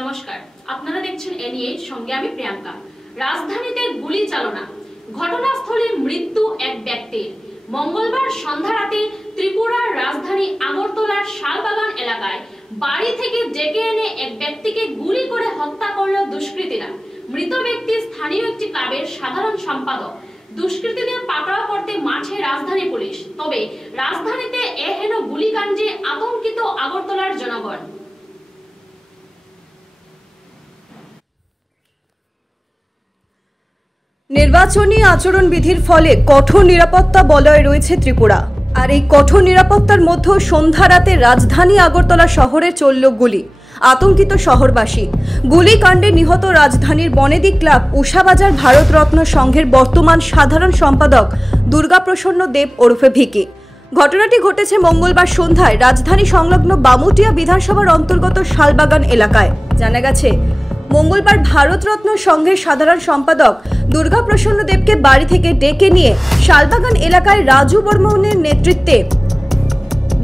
নমস্কার, আপনারা দেখছেন এনএ সঙ্গে আমি প্রিয়াঙ্কা। রাজধানীতে গুলি চালনা, ঘটনাস্থলে মৃত্যু এক ব্যক্তির। মঙ্গলবার সন্ধ্যা রাতে ত্রিপুরার রাজধানী আগরতলার শালবাগান এলাকায় বাড়ি থেকে ডেকে এনে এক ব্যক্তিকে গুলি করে হত্যা করল দুষ্কৃতীরা। মৃত ব্যক্তি স্থানীয় একটি ক্লাবের সাধারণ সম্পাদক। দুষ্কৃতীদের পাকড়াও করতে মাঠে রাজধানী পুলিশ। তবে রাজধানীতে এহেন গুলিকাণ্ডে আতঙ্কিত আগরতলার জনগণ। নির্বাচনী আচরণবিধির ফলে কঠোর নিরাপত্তা বলয়ে রয়েছে ত্রিপুরা। আর এই কঠোর নিরাপত্তার মধ্যে সন্ধ্যা রাতে রাজধানী আগরতলা শহরে চলল গুলি। আতঙ্কিত শহরবাসী। গুলিকাণ্ডে নিহত রাজধানীর বনেদি ক্লাব উষাবাজার ভারতরত্ন সংঘের বর্তমান সাধারণ সম্পাদক দুর্গাপ্রসন্ন দেব ওরফে ভিকি। ঘটনাটি ঘটেছে মঙ্গলবার সন্ধ্যায় রাজধানী সংলগ্ন বামুটিয়া বিধানসভার অন্তর্গত শালবাগান এলাকায়। জানা গেছে, মঙ্গলবার ভারতরত্ন সংঘের সাধারণ সম্পাদক দুর্গাপ্রসন্ন দেবকে বাড়ি থেকে ডেকে নিয়ে শালবাগান এলাকায় রাজু বর্মনের নেতৃত্বে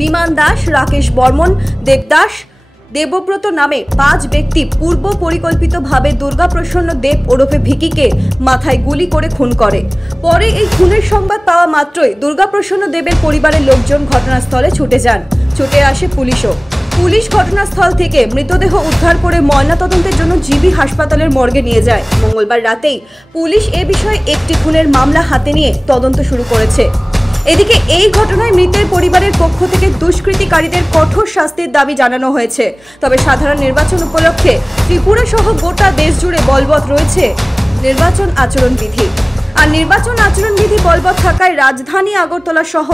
বিমান দাস, রাকেশ বর্মন, দেবদাস, দেবব্রত নামে 5 ব্যক্তি পূর্ব পরিকল্পিতভাবে দুর্গাপ্রসন্ন দেব ওরফে ভিকিকে মাথায় গুলি করে খুন করে। পরে এই খুনের সংবাদ পাওয়া মাত্রই দুর্গাপ্রসন্ন দেবের পরিবারের লোকজন ঘটনাস্থলে ছুটে যান। ছুটে আসে পুলিশও। পুলিশ ঘটনাস্থল থেকে মৃতদেহ উদ্ধার করে ময়নাতদন্তের জন্য জিবি হাসপাতালের মর্গে নিয়ে যায়। মঙ্গলবার রাতেই পুলিশ এ বিষয়ে একটি খুনের মামলা হাতে নিয়ে তদন্ত শুরু করেছে। এদিকে এই ঘটনায় মৃতের পরিবারের পক্ষ থেকে দুষ্কৃতিকারীদের কঠোর শাস্তির দাবি জানানো হয়েছে। তবে সাধারণ নির্বাচন উপলক্ষে ত্রিপুরা সহ গোটা দেশ জুড়ে বলবৎ রয়েছে নির্বাচন আচরণবিধি। আর নির্বাচন আচরণবিধি বলবৎ থাকায় রাজধানী আগরতলা সহ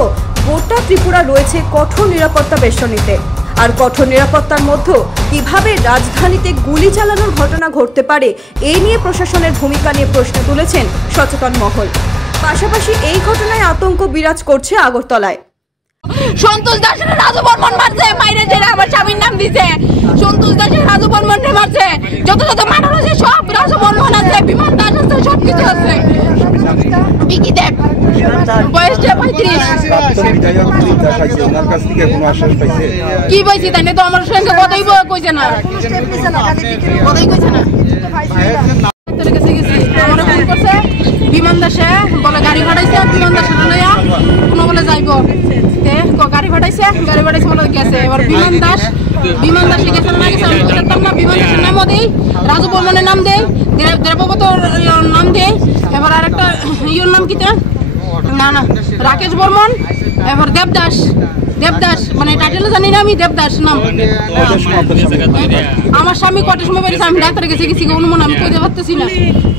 গোটা ত্রিপুরা রয়েছে কঠোর নিরাপত্তা বেষ্টনীতে। আর কঠোর নিরাপত্তার মধ্যে কিভাবে রাজধানীতে গুলি চালানোর ঘটনা ঘটতে পারে, এই নিয়ে প্রশাসনের ভূমিকা নিয়ে প্রশ্ন তুলেছেন সচেতন মহল। পাশাপাশি এই ঘটনায় আতঙ্ক বিরাজ করছে আগরতলায়। সন্তোষ দাসের রাজু বর্মন মারছে, মাইরে যেটা আমার স্বামীর নাম দিছে। সন্তোষ দাসের রাজু বর্মনকে মারছে, যত মানুষ আছে সব রাজু বর্মন আছে, বিমান দাস আছে, সব কিছু আছে। ভিকি দেব বয়স 35। কি পাইছি তাই তো আমার সঙ্গে কথাই কইছে না, কথাই কইছে না। আমার ফোন করছে বিমান দাসে, বলে গাড়ি ভাড়াইছে, বিমান দাসে লইয়া কোনো বলে যাইব, গাড়ি ভাড়াইছে বলে গেছে। এবার বিমান দাসে গেছে না গেছে আমি জানতাম না। বিমান দাসের নামও দেই, রাজু বর্মনের নাম দেই, দেবব্রতর নাম দেই। এবার আরেকটা ইয়োর নাম কিতা না রাকেশ বর্মন। এবার দেবদাস মানে টাইটেল জানি না আমি, দেবদাস নাম। আমার স্বামী কটার সময় বেরিয়েছে, আমি ডাক্তার গেছি অনুমান আমি কইতে পারতেছি না,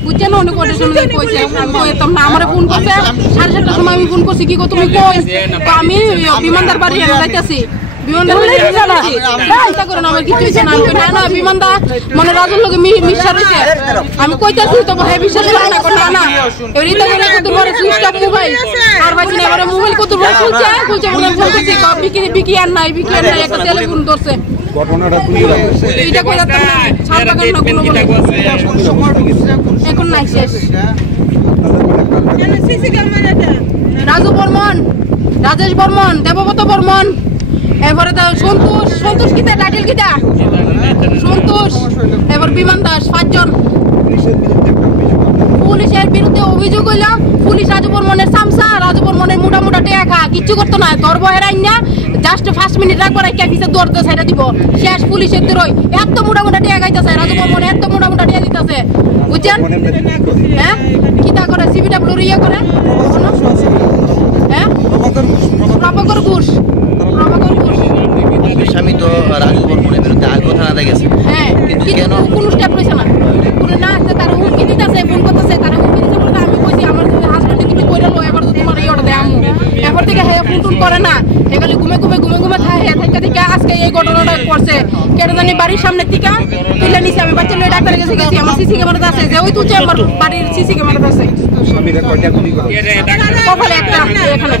বুঝছেন না? অনেক কটার সময় কইছে, আমি কইতাম না। আমার ফোন করছে 7:30টার সময়, আমি ফোন করছি, কি গো তুমি কই? তো আমি বিমানদার বাড়ি যাইতেছি। বিমানদার চিন্তা করেন আমার কিছু হয়েছে না। না বিমানদা মানে রাজুর লোকে মিশা রয়েছে, আমি কইতেছি তো ভাই বিশ্বাস করে না। না এবার ইতা করে কত বড় সুইচ অফ মোবাইল আর ভাইছি এবারে মোবাইল কত বড় খুলছে বলে ফোন করছি, বিকি আর নাই একটা টেলিফোন ধরছে। ঘটনাটা তুই এইটা কই যাচ্ছে না, ছাড়বাগান না কোনো বলে এখন নাই শেষ। রাজু বর্মন, রাজেশ বর্মন, দেবব্রত বর্মন, এবারে সন্তোষ কিতা টাইটেল কিতা সন্তোষ, এবার বিমান দাস, 5 জন। পুলিশের বিরুদ্ধে অভিযোগ হইল পুলিশ রাজু বর্মনের সামসা, রাজু বর্মনের মোটা টেকা কিচ্ছু করতো না, ধরব হেরাই না, জাস্ট 5 মিনিট রাখবার পিছিয়ে দৌড়তে সাইডা দিব। শেষ পুলিশের দৌড়ই এত মোটা টেকা গাইতেছে, রাজু বর্মন এত মোটা টেকা দিতেছে, বুঝছেন? হ্যাঁ কিতা করে সিবিডব্লিউর ইয়ে করে, হ্যাঁ প্রভাকর ঘোষ। স্বামী তো রাজু বর্মনের বিরুদ্ধে আগ্রহ থানাতে গেছে, হ্যাঁ কিন্তু কেন কোনো স্টেপ লইছে না? কোনো না আছে, তারা হুমকি দিতেছে, ফোন করতেছে, তারা হুমকি দিতে বলে আমি কইছি আমার হাজবেন্ড কিছু কইরা লো, এবার তো তোমার এই অর্ডার দেয় আমি এবার থেকে হ্যাঁ ফোন করে না, এগুলি ঘুমে থাকে থেকে আজকে এই ঘটনাটা করছে। কেন জানি বাড়ির সামনে থেকে তুলে নিছে, আমি বাচ্চা লয়ে ডাক্তারের কাছে গেছি, আমার সিসি ক্যামেরাতে আছে, যে ওই তুলছে আমার বাড়ির সিসি ক্যামেরাতে আছে। কপালে একটা এখানে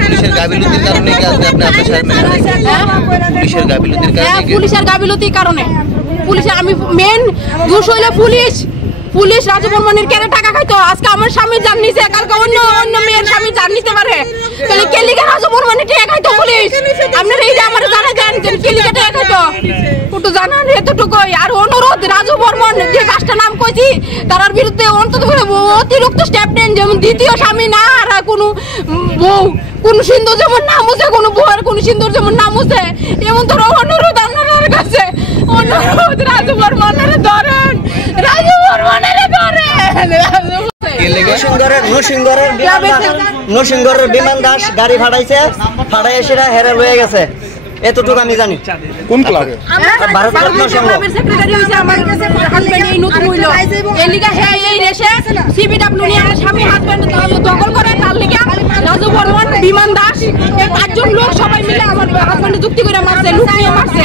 পুলিশের গাফিলতির কারণে কি আপনি আপনার সাহেব পুলিশের গাফিলতির কারণে, পুলিশের গাফিলতির কারণে পুলিশে আমি মেন দোষ হইল পুলিশ রাজু বর্মনের কেন টাকা খাইতো। আজকে আমার স্বামী জান নিছে, কালকে অন্য মেয়ের স্বামী জান নিতে পারে, তাহলে কেলিকে রাজু বর্মনের টাকা খাইতো পুলিশ। আপনারা এই যে আমার জানা দেন যে কেলিকে টাকা খাইতো, একটু জানান এতটুকুই। আর অনুরোধ এখন যে 5টা নাম কইছি তার বিরুদ্ধে অন্তত অতিরিক্ত স্টেপ নেন, যেমন দ্বিতীয় স্বামী না আর কোনো বউ কোন সিন্দুর যেমন নাম আছে, কোনো বউয়ের কোন সিন্দুর যেমন নাম আছে, এমন ধরো অনুরোধ আপনার কাছে, অনুরোধ রাজু বর্মনের ধরেন, রাজু বর্মনের ধরেন। নরসিংগড়ের বিমান দাস গাড়ি ফাটাইছে, ফাটাই সেটা হেরে লয়ে গেছে, এতটুকু আমি জানি। কোন ক্লাবে? ভারতরত্ন সংঘ। ক্লাবের সেক্রেটারি হইছে আমার হাজবেন্ড, এই নতুন হইলো এই লিগা হে এই রেশে সিবিডব্লিউ নিয়ে আমার স্বামী হাজবেন্ড দখল করে, তার লিগা রাজু বর্মন, বিমান দাস এই 5 জন লোক সবাই মিলে আমার হাজবেন্ড যুক্তি করে মারছে, লুট নিয়ে মারছে।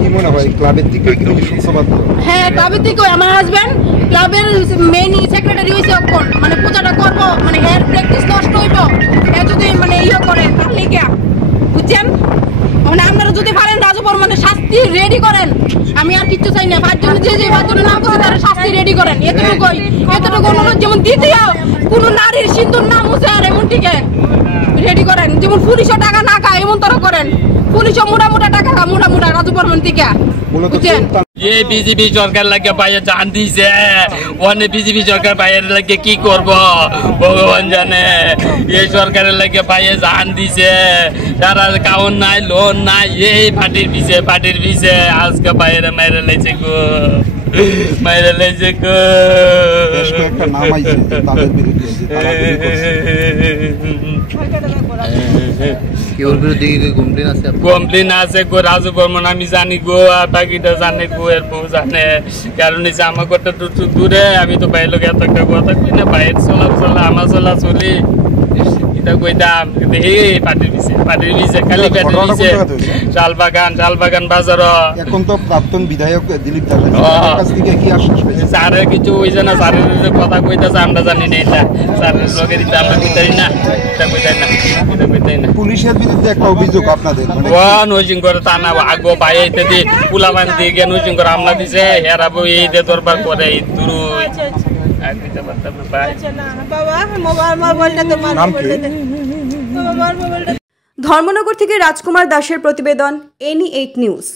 কি মনে হয় ক্লাবের দিকে কি সূত্রপাত? হ্যাঁ, ক্লাবের দিকে আমার হাজবেন্ড ক্লাবের মেইন সেক্রেটারি হইছে, এখন মানে পূজাটা করবো, মানে হেয়ার প্র্যাকটিস নষ্ট হইব এ যদি মানে ইয়ে করে, তার লিগা বুঝছেন। মানে আপনারা যদি পারেন রাজু বর্মনের শাস্তি রেডি করেন, আমি আর কিছু চাই না। 5 জন যে 5 জন নাম করছে তার শাস্তি রেডি করেন, এতটুকু অনুরোধ। যেমন দ্বিতীয় কোন নারীর সিন্দুর নাম আছে আর এমন টিকে রেডি করেন, যেমন পুলিশও টাকা না খায় এমন তারা করেন, পুলিশও মোটা টাকা খা মোটা রাজু বর্মন থেকে বুঝছেন। এই বিজেপি সরকার লাগে বাইরে জান দিছে, ওখানে বিজেপি সরকার বাইরে লাগে কি করব ভগবান জানে। এই সরকারের লাগে বাইরে জান দিছে, তারা কাউন নাই, লোন নাই, এই পার্টির পিছে আজকে বাইরে মাইরে লাইছে গো, মাইরে লাইছে গো। একটা নাম আইছে তাদের বিরুদ্ধে, কমপ্লেন আছে গো রাজু বর্মন, আমি জানি গো, আর বাকিটা জানে গো, এর বউ জানে। কারণ হচ্ছে আমার কথা তো দূরে, আমি তো বাইরে লোক এত একটা কথা কই না, বাইরের চলা আমার চলা চলি এটা কইতাম। এই পাটির পিছে খালি পাটির পিছে শালবাগান বাজার। এখন তো প্রাক্তন বিধায়ক দিলীপ দাসের কাছ থেকে কি আশ্বাস পেয়েছে? স্যারের কিছু হইছে না, স্যারের যে কথা কইতাছে আমরা জানি না, এটা স্যারের লোকের আমরা কইতাই না, এটা কইতাই না। পুলিশের বিরুদ্ধে একটা অভিযোগ আপনাদের, নজিং করে তা না আগো ভাই ইত্যাদি পুলাবান দিয়ে গিয়ে নজিং করে হামলা দিছে, হেরাবো এই দিয়ে দরবার করে দূর ধর্মনগর থেকে রাজকুমার দাসের প্রতিবেদন, NE8 নিউজ।